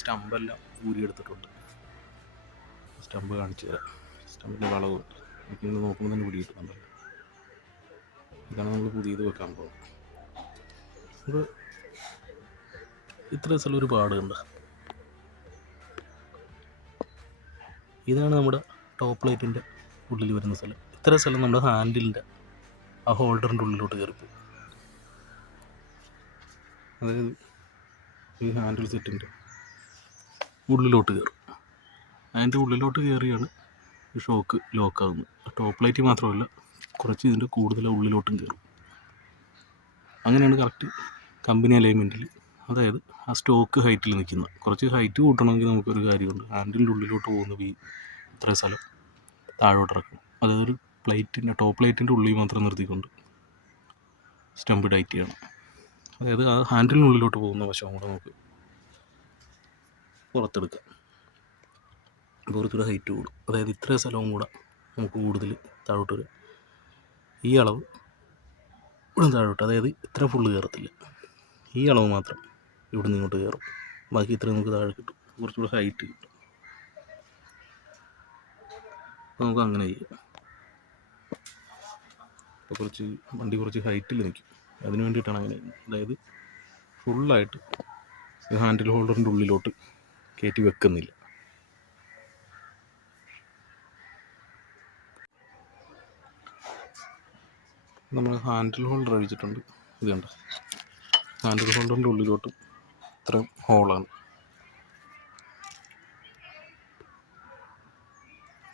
സ്റ്റമ്പെല്ലാം ഊരിയെടുത്തിട്ടുണ്ട്. Stump കാണിച്ചു തരാം. സ്റ്റമ്പിൻ്റെ വളവ് ഇന്ന് നോക്കുമ്പോൾ തന്നെ പിടിയിട്ടുണ്ടല്ലോ. ഇതാണ് നമ്മൾ പുതിയത് വെക്കാൻ പോകുന്നത്. ഇത് ഇത്ര സ്ഥലം ഒരു പാടുണ്ട്. ഇതാണ് നമ്മുടെ ടോപ്പ് ലൈറ്റിൻ്റെ ഉള്ളിൽ വരുന്ന സ്ഥലം. ഇത്ര സ്ഥലം നമ്മുടെ ഹാൻഡിലിൻ്റെ ആ ഹോൾഡറിൻ്റെ ഉള്ളിലോട്ട് കയറിപ്പോകും. അതായത് ഈ ഹാൻഡിൽ സെറ്റിൻ്റെ ഉള്ളിലോട്ട് കയറും. അതിൻ്റെ ഉള്ളിലോട്ട് കയറിയാണ് ഈ ഷോക്ക് ലോക്കാകുന്നത്. ടോപ്പ് ലൈറ്റ് മാത്രമല്ല, കുറച്ച് ഇതിൻ്റെ കൂടുതൽ ഉള്ളിലോട്ടും കയറും. അങ്ങനെയാണ് കറക്റ്റ് കമ്പനി അലൈൻമെൻറ്റിൽ, അതായത് ആ സ്റ്റോക്ക് ഹൈറ്റിൽ നിൽക്കുന്നത്. കുറച്ച് ഹൈറ്റ് കൂട്ടണമെങ്കിൽ നമുക്കൊരു കാര്യമുണ്ട്. ഹാൻഡിലിൻ്റെ ഉള്ളിലോട്ട് പോകുന്ന ഇത്ര സ്ഥലം താഴോട്ടിറക്കും. അതായത് ഒരു പ്ലേറ്റിൻ്റെ ടോപ്പ് ലൈറ്റിൻ്റെ ഉള്ളിൽ മാത്രം നിർത്തിക്കൊണ്ട് സ്റ്റമ്പ് ടൈറ്റ് ചെയ്യണം. അതായത് ആ ഹാൻഡിലിനുള്ളിലോട്ട് പോകുന്ന വശം കൂടെ നമുക്ക് പുറത്തെടുക്കാം. കുറച്ചുകൂടെ ഹൈറ്റ് കൂടും. അതായത് ഇത്ര സ്ഥലവും കൂടെ നമുക്ക് കൂടുതൽ താഴോട്ട് വരും. ഈ അളവ് ഇവിടെ താഴോട്ട്, അതായത് ഇത്ര ഫുള്ള് കയറത്തില്ല. ഈ അളവ് മാത്രം ഇവിടെ നിന്ന് ഇങ്ങോട്ട് കയറും. ബാക്കി ഇത്ര നമുക്ക് താഴെ കിട്ടും. കുറച്ചുകൂടെ ഹൈറ്റ് കിട്ടും. അപ്പോൾ നമുക്ക് അങ്ങനെ ചെയ്യാം. അപ്പോൾ വണ്ടി കുറച്ച് ഹൈറ്റിൽ നിൽക്കും. അതിന് വേണ്ടിയിട്ടാണ് അങ്ങനെ ചെയ്യുന്നത്. അതായത് ഫുള്ളായിട്ട് ഹാൻഡിൽ ഹോൾഡറിൻ്റെ ഉള്ളിലോട്ട് കയറ്റി വെക്കുന്നില്ല. നമ്മൾ ഹാൻഡിൽ ഹോൾഡർ അഴിച്ചിട്ടുണ്ട്. ഇത് കണ്ട ഹാൻഡിൽ ഹോൾഡറിൻ്റെ ഉള്ളിലോട്ടും ഇത്രയും ഹോളാണ്.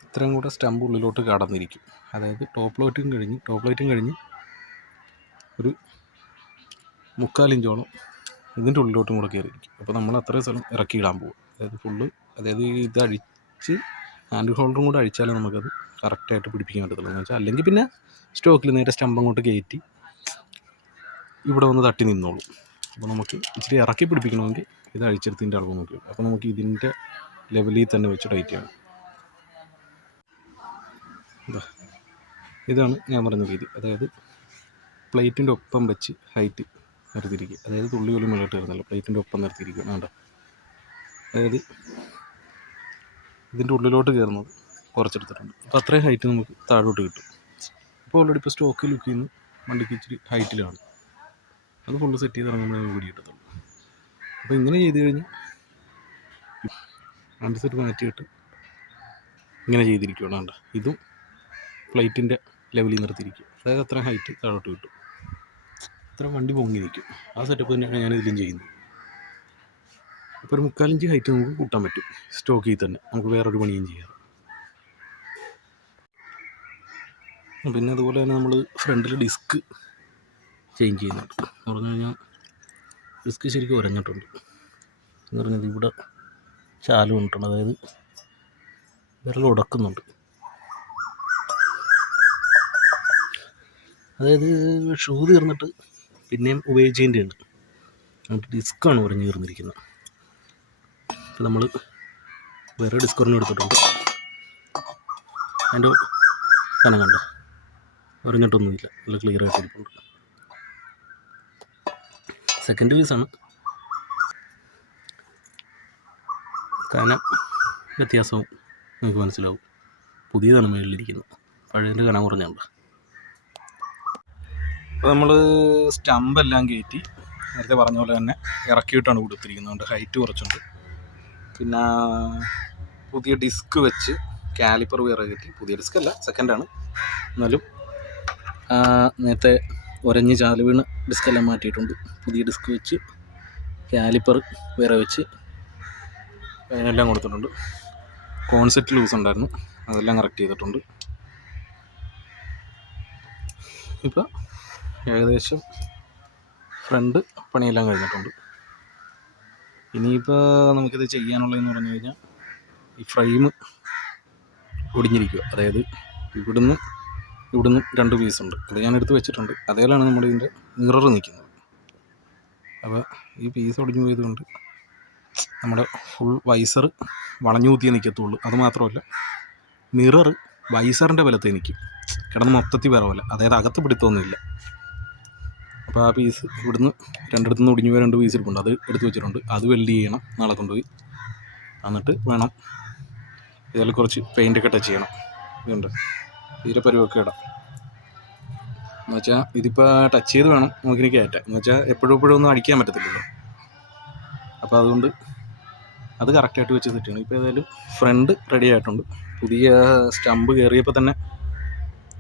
ഇത്രയും കൂടെ സ്റ്റമ്പ് ഉള്ളിലോട്ട് കടന്നിരിക്കും. അതായത് ടോപ്പ് ലൈറ്റും കഴിഞ്ഞ് ഒരു 3/4 ഇഞ്ചോളം ഇതിൻ്റെ ഉള്ളിലോട്ടും കൂടെ കയറിയിരിക്കും. അപ്പോൾ നമ്മൾ അത്രയും സ്ഥലം ഇറക്കിയിടാൻ പോകും. അതായത് ഫുള്ള്, അതായത് ഇത് അഴിച്ച് ഹാൻഡിൽ ഹോൾഡറും കൂടെ അഴിച്ചാലേ നമുക്കത് കറക്റ്റായിട്ട് പിടിപ്പിക്കാൻ പറ്റത്തുള്ളൂ. എന്ന് വെച്ചാൽ അല്ലെങ്കിൽ പിന്നെ സ്റ്റോക്കിൽ നേരെ സ്റ്റമ്പ് അങ്ങോട്ട് കയറ്റി ഇവിടെ വന്ന് തട്ടി നിന്നോളും. അപ്പോൾ നമുക്ക് ഇച്ചിരി ഇറക്കി പിടിപ്പിക്കണമെങ്കിൽ ഇത് അഴിച്ചെടുത്തിൻ്റെ അളവ് നോക്കി. അപ്പോൾ നമുക്ക് ഇതിൻ്റെ ലെവലിൽ തന്നെ വെച്ച് ടൈറ്റ് ചെയ്യണം. ഇതാണ് ഞാൻ പറഞ്ഞ രീതി. അതായത് പ്ലേറ്റിൻ്റെ ഒപ്പം വെച്ച് ഹൈറ്റ് നിർത്തിയിരിക്കുക. അതായത് തുള്ളി പോലും മുകളിലോട്ട് വരുന്നില്ല. പ്ലേറ്റിൻ്റെ ഒപ്പം നിർത്തിയിരിക്കുക. വേണ്ട, അതായത് ഇതിൻ്റെ ഉള്ളിലോട്ട് കയറുന്നത് കുറച്ചെടുത്തിട്ടുണ്ട്. അപ്പോൾ അത്രയും ഹൈറ്റ് നമുക്ക് താഴോട്ട് കിട്ടും. ഇപ്പോൾ ഓൾറെഡി ഇപ്പോൾ സ്റ്റോക്ക് ലുക്ക് ചെയ്യുന്ന വണ്ടിക്ക് ഇച്ചിരി ഹൈറ്റിലാണ്. അത് ഫുള്ള് സെറ്റ് ചെയ്ത് ഇറങ്ങുമ്പോഴേ കൂടി കിട്ടത്തുള്ളൂ. അപ്പോൾ ഇങ്ങനെ ചെയ്ത് കഴിഞ്ഞാൽ വണ്ടി സെറ്റ് മാറ്റിയിട്ട് ഇങ്ങനെ ചെയ്തിരിക്കുകയാണ്. വേണ്ട, ഇതും പ്ലേറ്റിൻ്റെ ലെവലിൽ നിർത്തിയിരിക്കും. അതായത് അത്രയും ഹൈറ്റ് താഴോട്ട് കിട്ടും. അത്ര വണ്ടി പൊങ്ങി നിൽക്കും. ആ സെറ്റപ്പ് തന്നെയാണ് ഞാൻ ഇതിലും ചെയ്യുന്നത്. അപ്പോൾ ഒരു 3/4 ഇഞ്ച് ഹൈറ്റ് നമുക്ക് കൂട്ടാൻ പറ്റും സ്റ്റോക്കിൽ തന്നെ. നമുക്ക് വേറൊരു പണിയും ചെയ്യാം. പിന്നെ അതുപോലെ തന്നെ നമ്മൾ ഫ്രണ്ടിൽ ഡിസ്ക് ചേഞ്ച് ചെയ്യുന്നുണ്ട്. എന്ന് പറഞ്ഞു കഴിഞ്ഞാൽ ഡിസ്ക് ശരിക്കും ഉരഞ്ഞിട്ടുണ്ട്. എന്ന് പറഞ്ഞത് ഇവിടെ ചാല് കൊണ്ടിട്ടുണ്ട്. അതായത് വിരൽ ഉടക്കുന്നുണ്ട്. അതായത് ഷൂ തീർന്നിട്ട് പിന്നെയും ഉപയോഗിച്ചതിൻ്റെ ഉണ്ട്. നമുക്ക് ഡിസ്ക്കാണ് ഉരഞ്ഞ് തീർന്നിരിക്കുന്നത്. അപ്പോൾ നമ്മൾ വേറെ ഡിസ്ക് ഉരഞ്ഞ് എടുത്തിട്ടുണ്ട്. അതിൻ്റെ കനം കണ്ടോ, ഉരഞ്ഞിട്ടൊന്നുമില്ല, നല്ല ക്ലിയർ ആയിട്ട് ഇരിപ്പുണ്ട്. സെക്കൻഡ് പീസാണ്. കനം വ്യത്യാസവും നിങ്ങൾക്ക് മനസ്സിലാവും. പുതിയതാണ് മേളിലിരിക്കുന്നത്, പഴയതിൻ്റെ കനം കുറഞ്ഞുണ്ട്. അപ്പോൾ നമ്മൾ സ്റ്റമ്പെല്ലാം കയറ്റി നേരത്തെ പറഞ്ഞ പോലെ തന്നെ ഇറക്കിയിട്ടാണ് കൊടുത്തിരിക്കുന്നത്. അതുകൊണ്ട് ഹൈറ്റ് കുറച്ചുണ്ട്. പിന്നെ പുതിയ ഡിസ്ക് വെച്ച് കാലിപ്പർ വേറെ കയറ്റി. പുതിയ ഡിസ്ക് അല്ല, സെക്കൻഡാണ്. എന്നാലും നേരത്തെ ഉരഞ്ഞ് ചാല് വീണ് ഡിസ്കെല്ലാം മാറ്റിയിട്ടുണ്ട്. പുതിയ ഡിസ്ക് വെച്ച് കാലിപ്പർ വേറെ വെച്ച് അതിനെല്ലാം കൊടുത്തിട്ടുണ്ട്. കോൺസെപ്റ്റ് ലൂസ് ഉണ്ടായിരുന്നു, അതെല്ലാം കറക്റ്റ് ചെയ്തിട്ടുണ്ട്. ഇപ്പോൾ ഏകദേശം ഫ്രണ്ട് പണിയെല്ലാം കഴിഞ്ഞിട്ടുണ്ട്. ഇനിയിപ്പോൾ നമുക്കിത് ചെയ്യാനുള്ളതെന്ന് പറഞ്ഞു കഴിഞ്ഞാൽ ഈ ഫ്രെയിം ഒടിഞ്ഞിരിക്കുക. അതായത് ഇവിടുന്ന് 2 പീസുണ്ട്. അത് ഞാൻ എടുത്ത് വെച്ചിട്ടുണ്ട്. അതേലാണ് നമ്മുടെ ഇതിൻ്റെ മിറർ നിൽക്കുന്നത്. അപ്പോൾ ഈ പീസ് ഒടിഞ്ഞു പോയത് കൊണ്ട് നമ്മുടെ ഫുൾ വൈസർ വളഞ്ഞു കൂത്തിയേ നിൽക്കത്തുള്ളൂ. അതുമാത്രമല്ല, മിറർ വൈസറിൻ്റെ ബലത്തിൽ നിൽക്കും, കിടന്ന് മൊത്തത്തിൽ വേറെ പോലെ. അതായത് അകത്ത് പിടുത്തമൊന്നുമില്ല. അപ്പോൾ ആ പീസ് ഇവിടുന്ന് രണ്ടിടത്തുനിന്ന് ഒടിഞ്ഞു പോയ 2 പീസ് ഇരിപ്പുണ്ട്. അത് എടുത്ത് വെച്ചിട്ടുണ്ട്. അത് വെൽഡ് ചെയ്യണം നാളെ കൊണ്ടുപോയി. എന്നിട്ട് വേണം ഇതിൽ കുറച്ച് പെയിൻ്റൊക്കെ ടച്ച് ചെയ്യണം. ഇതുണ്ട് തീരെ പരുവൊക്കെ ഇടാം. എന്ന് വെച്ചാൽ ഇതിപ്പോൾ ടച്ച് ചെയ്ത് വേണം നമുക്കിനി കയറ്റാം. എന്ന് വെച്ചാൽ എപ്പോഴും ഒന്നും അടിക്കാൻ പറ്റത്തില്ലല്ലോ. അപ്പോൾ അതുകൊണ്ട് അത് കറക്റ്റായിട്ട് വെച്ച് സെറ്റ് ചെയ്യണം. ഇപ്പോൾ ഏതായാലും ഫ്രണ്ട് റെഡി ആയിട്ടുണ്ട്. പുതിയ സ്റ്റമ്പ് കയറിയപ്പോൾ തന്നെ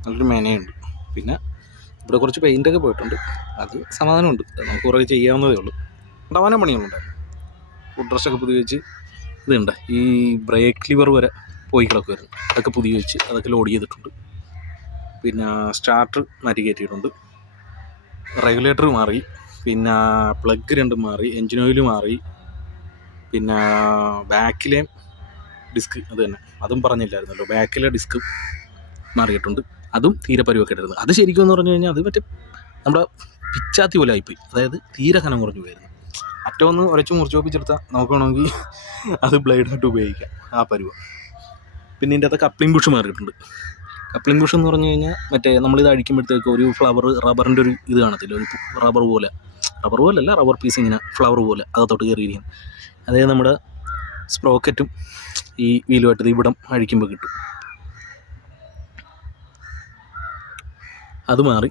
നല്ലൊരു മേനയുണ്ട്. പിന്നെ ഇവിടെ കുറച്ച് പെയിൻ്റൊക്കെ പോയിട്ടുണ്ട്. അത് സമാധാനമുണ്ട്. നമുക്ക് കുറേ ചെയ്യാവുന്നതേ ഉള്ളൂ. ഉണ്ടാവാനും പണിയൊന്നുണ്ടായിരുന്നു. ഫുഡ് ഡ്രസ്സൊക്കെ പുതിയ വെച്ച് ഇതുണ്ട്. ഈ ബ്രേക്ക് ലിവർ വരെ പോയി കിടക്കുമായിരുന്നു. അതൊക്കെ പുതിയ വെച്ച് അതൊക്കെ ലോഡ് ചെയ്തിട്ടുണ്ട്. പിന്നെ സ്റ്റാർട്ടർ മാറ്റി കയറ്റിയിട്ടുണ്ട്. റെഗുലേറ്റർ മാറി. പിന്നെ പ്ലഗ് രണ്ടും മാറി. എൻജിൻ ഓയിൽ മാറി. പിന്നെ ബാക്കിലെ ഡിസ്ക് അത് തന്നെ അതും പറഞ്ഞില്ലായിരുന്നല്ലോ. ബാക്കിലെ ഡിസ്ക് മാറിയിട്ടുണ്ട്. അതും തീരെ പരുവൊക്കെ ഇട്ടിരുന്നത്. അത് ശരിക്കും എന്ന് പറഞ്ഞു കഴിഞ്ഞാൽ അത് മറ്റേ നമ്മുടെ പിച്ചാത്തി പോലെ ആയിപ്പോയി. അതായത് തീരെ കനം കുറഞ്ഞു പോയിരുന്നു. അറ്റമൊന്ന് ഉരച്ച് മുറിച്ച് ഒപ്പിച്ചെടുത്താൽ നമുക്ക് വേണമെങ്കിൽ അത് ബ്ലേഡായിട്ട് ഉപയോഗിക്കാം. ആ പരുവം. പിന്നെ ഇതിൻ്റെ അകത്ത് കപ്ലിംഗ് ബുഷ് മാറിയിട്ടുണ്ട്. കപ്ലിംഗ് ബുഷ് എന്ന് പറഞ്ഞു കഴിഞ്ഞാൽ മറ്റേ നമ്മളിത് അഴിക്കുമ്പോഴത്തേക്ക് ഒരു റബ്ബറിൻ്റെ ഒരു ഇത് കാണത്തില്ല. ഒരു റബ്ബർ പോലെയല്ല റബ്ബർ പീസ് ഇങ്ങനെ ഫ്ലവർ പോലെ അകത്തോട്ട് കയറിയിരിക്കും. അതായത് നമ്മുടെ സ്പ്രോക്കറ്റും ഈ വീലുമായിട്ട് ഇവിടം അഴിക്കുമ്പോൾ കിട്ടും. അത് മാറി.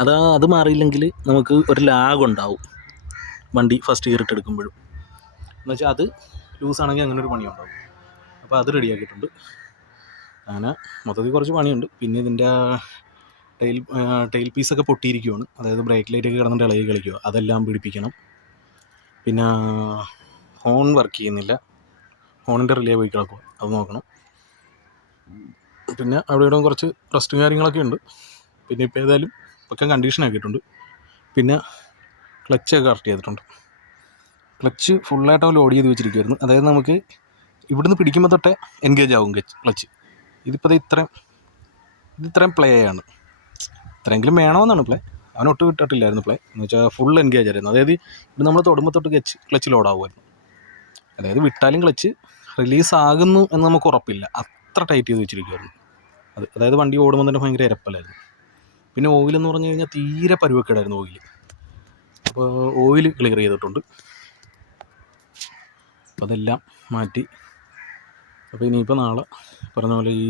അത് മാറിയില്ലെങ്കിൽ നമുക്ക് ഒരു ലാഗ് ഉണ്ടാവും വണ്ടി ഫസ്റ്റ് ഗിയർ ഇട്ടെടുക്കുമ്പോഴും. എന്നുവെച്ചാൽ അത് ലൂസാണെങ്കിൽ അങ്ങനെ ഒരു പണിയുണ്ടാവും. അപ്പോൾ അത് റെഡിയാക്കിയിട്ടുണ്ട്. അങ്ങനെ മൊത്തത്തിൽ കുറച്ച് പണിയുണ്ട്. പിന്നെ ഇതിൻ്റെ ടൈൽ പീസൊക്കെ പൊട്ടിയിരിക്കുകയാണ്. അതായത് ബ്രേക്ക് ലൈറ്റൊക്കെ കിടന്നിട്ട് ഇളകി കളിക്കുക. അതെല്ലാം പിടിപ്പിക്കണം. പിന്നെ ഹോൺ വർക്ക് ചെയ്യുന്നില്ല. ഹോണിൻ്റെ റിലേ പോയി കിടക്കുക. അത് നോക്കണം. പിന്നെ അവിടെ കുറച്ച് റസ്റ്റും കാര്യങ്ങളൊക്കെ ഉണ്ട്. പിന്നെ ഇപ്പോൾ ഏതായാലും ഒക്കെ കണ്ടീഷൻ ആക്കിയിട്ടുണ്ട്. പിന്നെ ക്ലച്ചൊക്കെ കറക്റ്റ് ചെയ്തിട്ടുണ്ട്. ക്ലച്ച് ഫുള്ളായിട്ട് ലോഡ് ചെയ്ത് വെച്ചിരിക്കുമായിരുന്നു. അതായത് നമുക്ക് ഇവിടുന്ന് പിടിക്കുമ്പോൾ തൊട്ടേ എൻഗേജ് ആവും ക്ലച്ച്. ഇതിപ്പോൾ ഇത്രയും പ്ലേ ആണ്. ഇത്രയെങ്കിലും വേണമെന്നാണ് പ്ലേ. അവനൊട്ട് വിട്ടിട്ടില്ലായിരുന്നു പ്ലേ. എന്ന് വെച്ചാൽ ഫുൾ എൻഗേജ് ആയിരുന്നു. അതായത് ഇത് നമ്മൾ തൊടുമ്പോൾ തൊട്ട് ക്ലച്ച് ലോഡാകുമായിരുന്നു. അതായത് വിട്ടാലും ക്ലച്ച് റിലീസ് ആകുന്നു എന്ന് നമുക്ക് ഉറപ്പില്ല. അത്ര ടൈറ്റ് ചെയ്ത് വെച്ചിരിക്കുമായിരുന്നു. അതായത് വണ്ടി ഓടുമ്പോൾ തന്നെ ഭയങ്കര ഇരപ്പലായിരുന്നു. പിന്നെ ഓയിലെന്ന് പറഞ്ഞു കഴിഞ്ഞാൽ തീരെ പരുവക്കേടായിരുന്നു ഓയിൽ. അപ്പോൾ ഓയിൽ ക്ലിയർ ചെയ്തിട്ടുണ്ട്. അപ്പോൾ അതെല്ലാം മാറ്റി. അപ്പോൾ ഇനിയിപ്പോൾ നാളെ പറഞ്ഞ പോലെ ഈ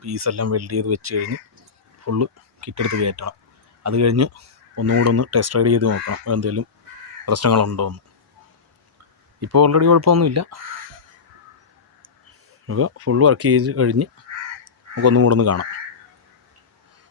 പീസെല്ലാം വെൽഡ് ചെയ്ത് വെച്ച് കഴിഞ്ഞ് ഫുള്ള് കിറ്റെടുത്ത് കയറ്റണം. അത് കഴിഞ്ഞ് ഒന്നുകൂടെ ഒന്ന് ടെസ്റ്റ് റൈഡ് ചെയ്ത് നോക്കണം എന്തെങ്കിലും പ്രശ്നങ്ങളുണ്ടോ എന്ന്. ഇപ്പോൾ ഓൾറെഡി കുഴപ്പമൊന്നുമില്ല. അപ്പോൾ ഫുൾ വർക്ക് ചെയ്ത് കഴിഞ്ഞ് നമുക്കൊന്നും കൂടെ ഒന്ന് കാണാം.